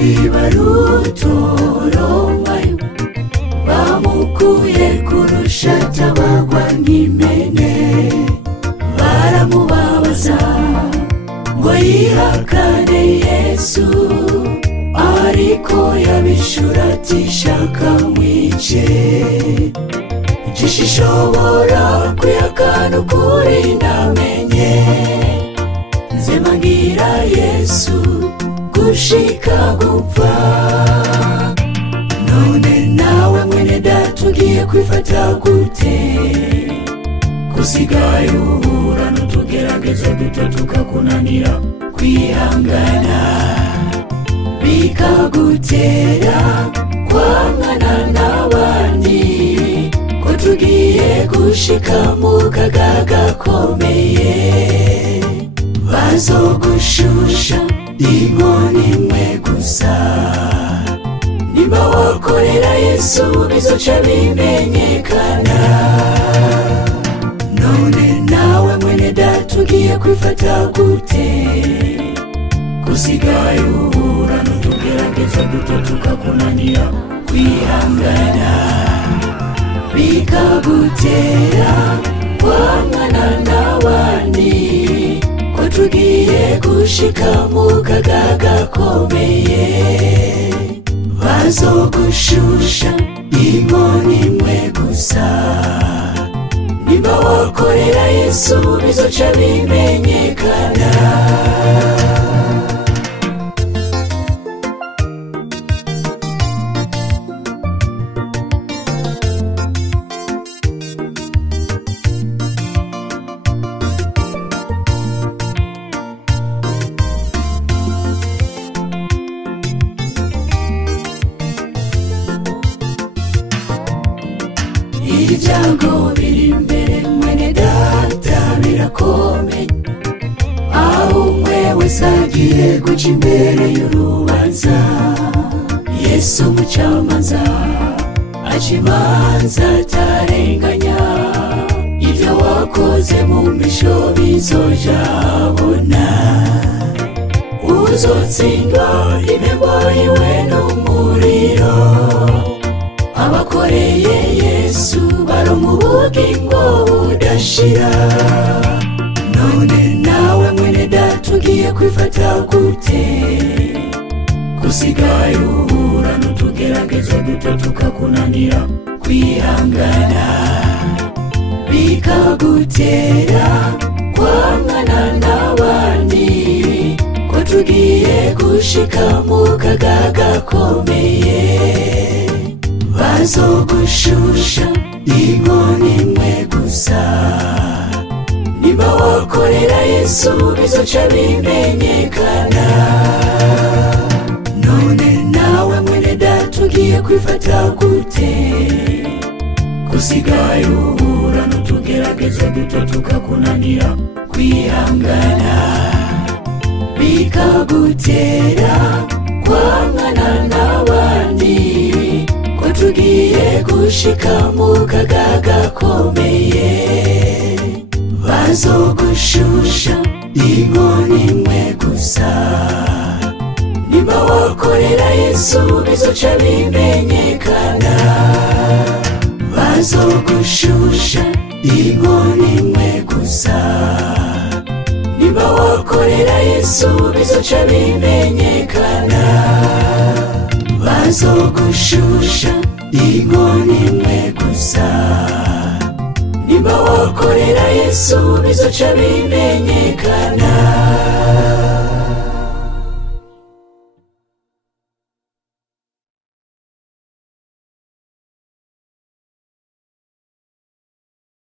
kuri Barutoromayo bamukuye kurusha tabagwa nk'imene baramubabaza ngo yihakane Yesu ariko yabishura ati shaka mwice igishishobora kwihakana ukuri namenye nzemangira Yesu gushika gupfa none nawe mwene data ugiye kwifata gute kusigaye uhura n'utugerageza duto tukakunanira kwihangana bikagutera kwangana n'abandi ko tugiye gushika mu kaga gakomeye bazogushusha inkoni imwe gusa nimba wakorera Yesu bizoca bimenyekana none nawe mwene data ugiye kwifata gute kusigaye uhura n'utugerageza duto tukakunanira kwihangana bikagutera kwangana n'abandi ko tugiye gushika mu kaga gakomeye bazogushusha inkoni imwe gusa nimba wakorera Yesu bizoca bimenyekana ibyago biri imbere mwene data birakomeye aho umwe wese agiye guca imbere y'urubanza Yesu umucamanza aca imanza atarenganya ibyo wakoze mu misho bizoja abona uzotsindwa impembo yiwe n'umuriro abakoreye Yesu baronka ubugingo budashira none nawe mwene data ugiye kwifata gute kusigaye uhura n'utugerageza duto tukakunanira kwihangana bikagutera kwangana n'abandi ko tugiye gushika mu kaga gakomeye bazogushusha inkoni imwe gusa nimba wakorera Yesu bizoca bimenyekana none nawe mwene data ugiye kwifata gute kusigaye uhura n'utugerageza duto tukakunanira kwihangana bikagutera kwangana n'abandi ko tugiye gushika mu kaga gakomeye bazogushusha inkoni imwe gusa nimba wakorera Yesu bizoca bimenyekana bazogushusha inkoni imwe gusa nimba wakorera Yesu bizoca bimenyekana bazogushusha inkoni imwe gusa nimba wakorera Yesu bizoca bimenyekana